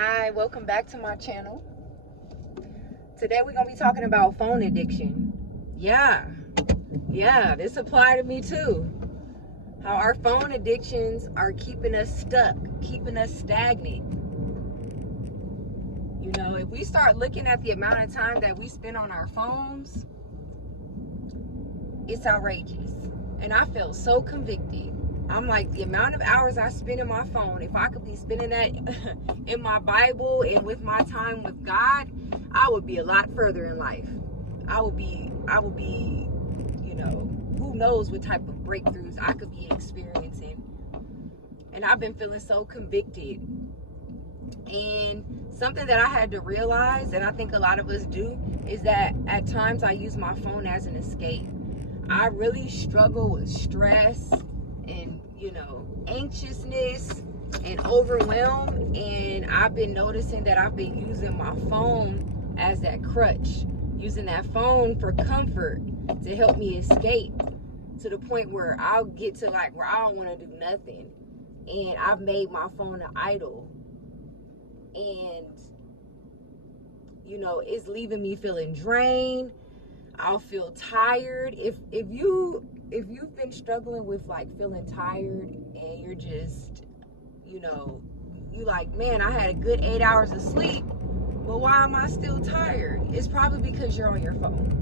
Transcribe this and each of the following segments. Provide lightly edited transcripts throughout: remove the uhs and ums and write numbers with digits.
Hi, welcome back to my channel. Today we're gonna be talking about phone addiction. Yeah, this applies to me too. How our phone addictions are keeping us stuck, keeping us stagnant. You know, if we start looking at the amount of time that we spend on our phones, it's outrageous. And I felt so convicted. I'm like, the amount of hours I spend in my phone, if I could be spending that in my Bible and with my time with God, I would be a lot further in life. I would be, you know, who knows what type of breakthroughs I could be experiencing. And I've been feeling so convicted. And something that I had to realize, and I think a lot of us do, is that at times I use my phone as an escape. I really struggle with stress and, you know, anxiousness and overwhelm, and I've been noticing that I've been using my phone as that crutch, using that phone for comfort to help me escape, to the point where I'll get to like where I don't want to do nothing, and I've made my phone an idol. And you know, it's leaving me feeling drained. I'll feel tired. If you've been struggling with like feeling tired and you're just, you know, you like, man, I had a good 8 hours of sleep, but why am I still tired? It's probably because you're on your phone.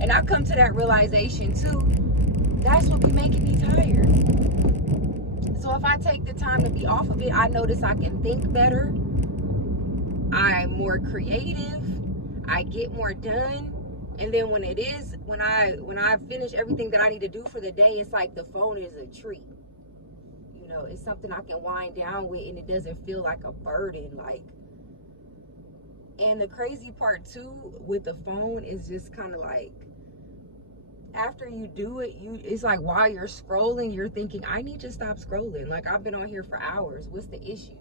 And I've come to that realization too. That's what be making me tired. So if I take the time to be off of it, I notice I can think better. I'm more creative. I get more done. And then when I finish everything that I need to do for the day, it's like the phone is a treat. You know, it's something I can wind down with, and it doesn't feel like a burden. Like, and the crazy part too with the phone is just kind of like, after you do it, it's like while you're scrolling, you're thinking, I need to stop scrolling. Like, I've been on here for hours. What's the issue?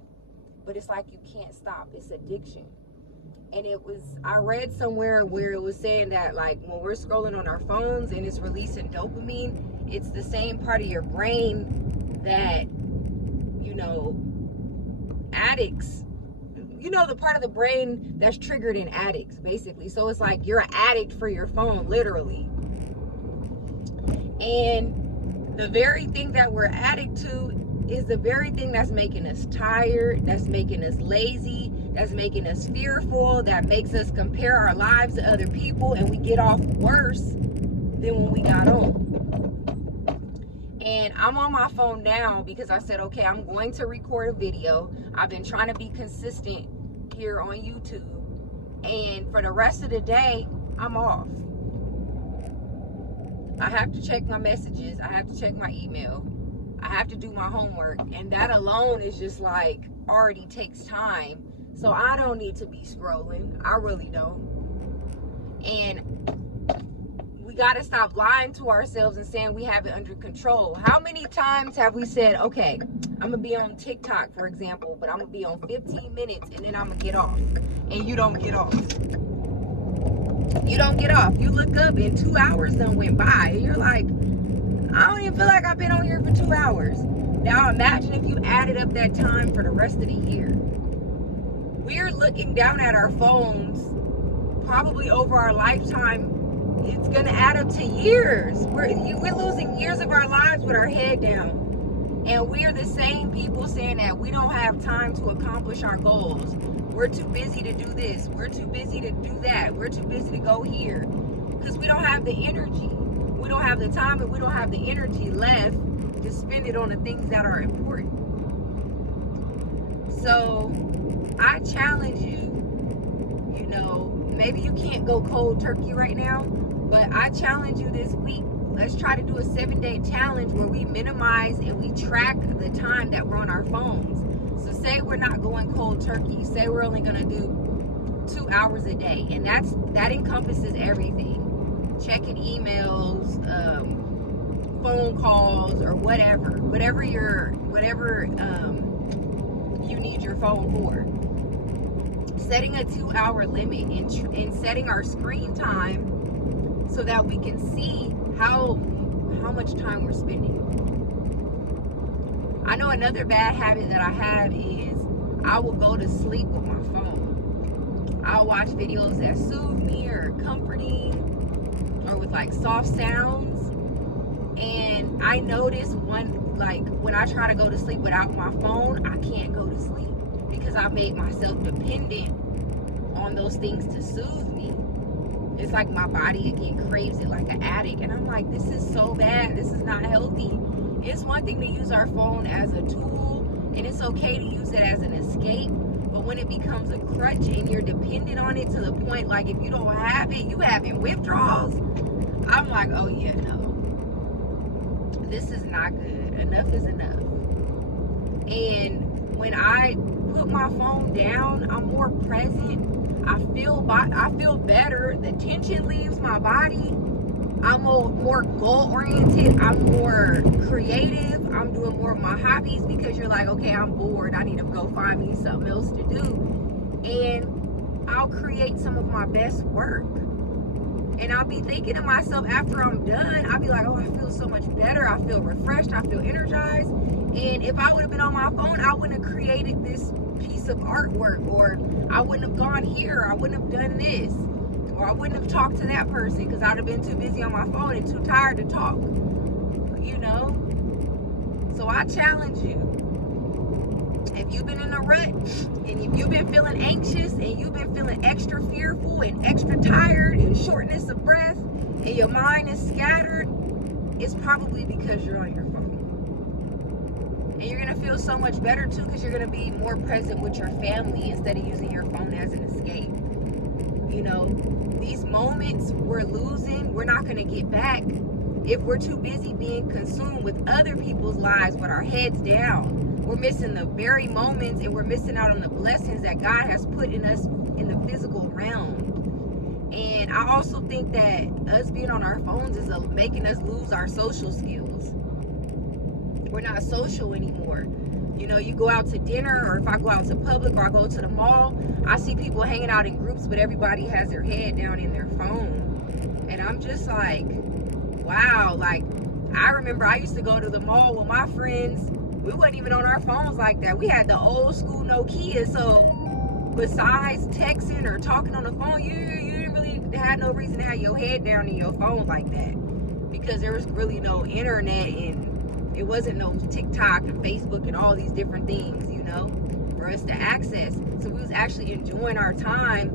But it's like you can't stop. It's addiction. And I read somewhere where it was saying that like when we're scrolling on our phones and it's releasing dopamine, it's the same part of your brain that, you know, addicts, you know, the part of the brain that's triggered in addicts, basically. So it's like you're an addict for your phone, literally. And the very thing that we're addict to is the very thing that's making us tired, that's making us lazy, that's making us fearful, that makes us compare our lives to other people, and we get off worse than when we got on. And I'm on my phone now because I said, okay, I'm going to record a video. I've been trying to be consistent here on YouTube, and for the rest of the day, I'm off. I have to check my messages. I have to check my email. I have to do my homework, and that alone is just like already takes time. So I don't need to be scrolling. I really don't. And we got to stop lying to ourselves and saying we have it under control. How many times have we said, okay, I'm going to be on TikTok, for example, but I'm going to be on 15 minutes and then I'm going to get off. And you don't get off. You don't get off. You look up and 2 hours done went by and you're like, I don't even feel like I've been on here for 2 hours. Now imagine if you added up that time for the rest of the year. We're looking down at our phones probably over our lifetime. It's going to add up to years. We're losing years of our lives with our head down. And we're the same people saying that we don't have time to accomplish our goals. We're too busy to do this. We're too busy to do that. We're too busy to go here. Because we don't have the energy. We don't have the time, and we don't have the energy left to spend it on the things that are important. So I challenge you, you know, maybe you can't go cold turkey right now, but I challenge you this week. Let's try to do a 7-day challenge where we minimize and we track the time that we're on our phones. So say we're not going cold turkey. Say we're only going to do 2 hours a day, and that encompasses everything. Checking emails, phone calls, or whatever you need your phone for. Setting a 2-hour limit and setting our screen time so that we can see how much time we're spending. I know another bad habit that I have is I will go to sleep with my phone. I'll watch videos that soothe me or comforting or with like soft sounds. And I notice when I try to go to sleep without my phone, I can't go to sleep because I made myself dependent on those things to soothe me. It's like my body again craves it like an addict, and I'm like, this is so bad. This is not healthy. It's one thing to use our phone as a tool, and it's okay to use it as an escape, but when it becomes a crutch and you're dependent on it to the point like if you don't have it, you having withdrawals, I'm like, oh yeah, no. This is not good. Enough is enough. And when I put my phone down, I'm more present. I feel better. The tension leaves my body. I'm more goal oriented. I'm more creative. I'm doing more of my hobbies because you're like, okay, I'm bored. I need to go find me something else to do. And I'll create some of my best work. And I'll be thinking to myself after I'm done, I'll be like, oh, I feel so much better. I feel refreshed. I feel energized. And if I would have been on my phone, I wouldn't have created this piece of artwork, or I wouldn't have gone here. I wouldn't have done this, or I wouldn't have talked to that person because I'd have been too busy on my phone and too tired to talk, you know? So I challenge you. If you've been in a rut, and if you've been feeling anxious, and you've been feeling extra fearful and extra tired and shortness of breath, and your mind is scattered, it's probably because you're on your phone. And you're going to feel so much better too because you're going to be more present with your family instead of using your phone as an escape. You know, these moments we're losing, we're not going to get back if we're too busy being consumed with other people's lives with our heads down. We're missing the very moments, and we're missing out on the blessings that God has put in us in the physical realm. And I also think that us being on our phones is making us lose our social skills. We're not social anymore. You know, you go out to dinner, or if I go out to public, or I go to the mall, I see people hanging out in groups, but everybody has their head down in their phone. And I'm just like, wow. Like, I remember I used to go to the mall with my friends. We wasn't even on our phones like that. We had the old school Nokia. So besides texting or talking on the phone, you didn't really had no reason to have your head down in your phone like that, because there was really no internet, and it wasn't no TikTok and Facebook and all these different things, you know, for us to access. So we was actually enjoying our time,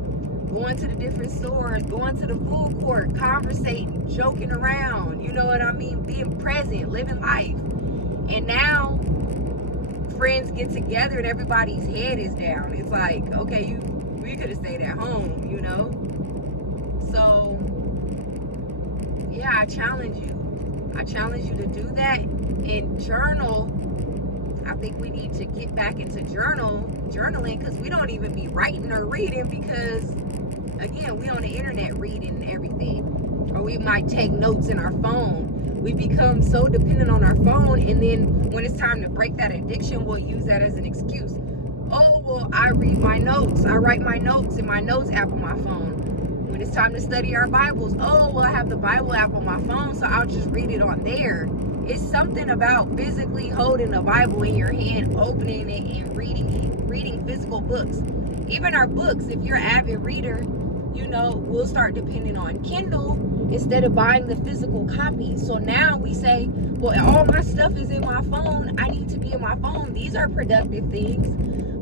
going to the different stores, going to the food court, conversating, joking around, you know what I mean, being present, living life. And now friends get together and everybody's head is down. It's like, okay, we could have stayed at home, you know? So yeah, I challenge you to do that and journal. I think we need to get back into journaling, because we don't even be writing or reading, because again, we on the internet reading everything, or we might take notes in our phone. We become so dependent on our phone, and then when it's time to break that addiction, we'll use that as an excuse. Oh, well, I read my notes. I write my notes in my notes app on my phone. When it's time to study our Bibles, oh, well, I have the Bible app on my phone, so I'll just read it on there. It's something about physically holding the Bible in your hand, opening it and reading physical books. Even our books, if you're an avid reader, you know, we'll start depending on Kindle instead of buying the physical copies. So now we say, well, all my stuff is in my phone. I need to be in my phone. These are productive things,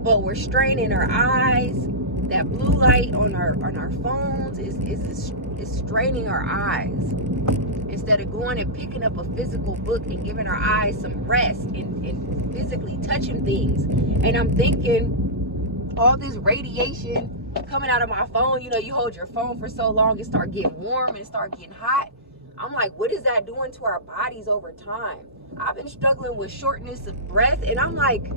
but we're straining our eyes. That blue light on our phones is straining our eyes, instead of going and picking up a physical book and giving our eyes some rest and physically touching things. And I'm thinking, all this radiation coming out of my phone, you know, you hold your phone for so long, it start getting warm and start getting hot. I'm like, what is that doing to our bodies over time? I've been struggling with shortness of breath, and I'm like,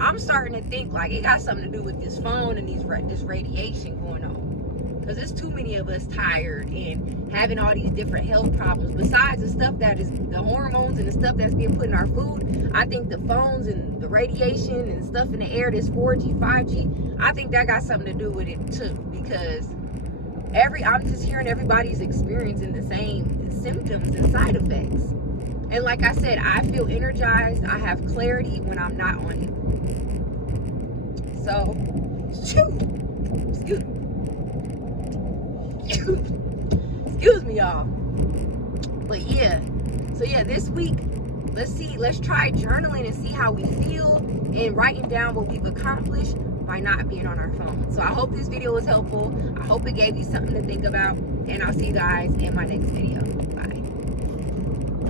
I'm starting to think like it got something to do with this phone and this radiation going on, because there's too many of us tired and having all these different health problems. Besides the stuff that is the hormones and the stuff that's being put in our food, I think the phones and the radiation and stuff in the air, this 4G, 5G, I think that got something to do with it too, because I'm just hearing everybody's experiencing the same symptoms and side effects. And like I said, I feel energized. I have clarity when I'm not on So, excuse me, y'all. But yeah, so yeah, this week, let's try journaling and see how we feel, and writing down what we've accomplished by not being on our phone. So I hope this video was helpful. I hope it gave you something to think about, and I'll see you guys in my next video. Bye.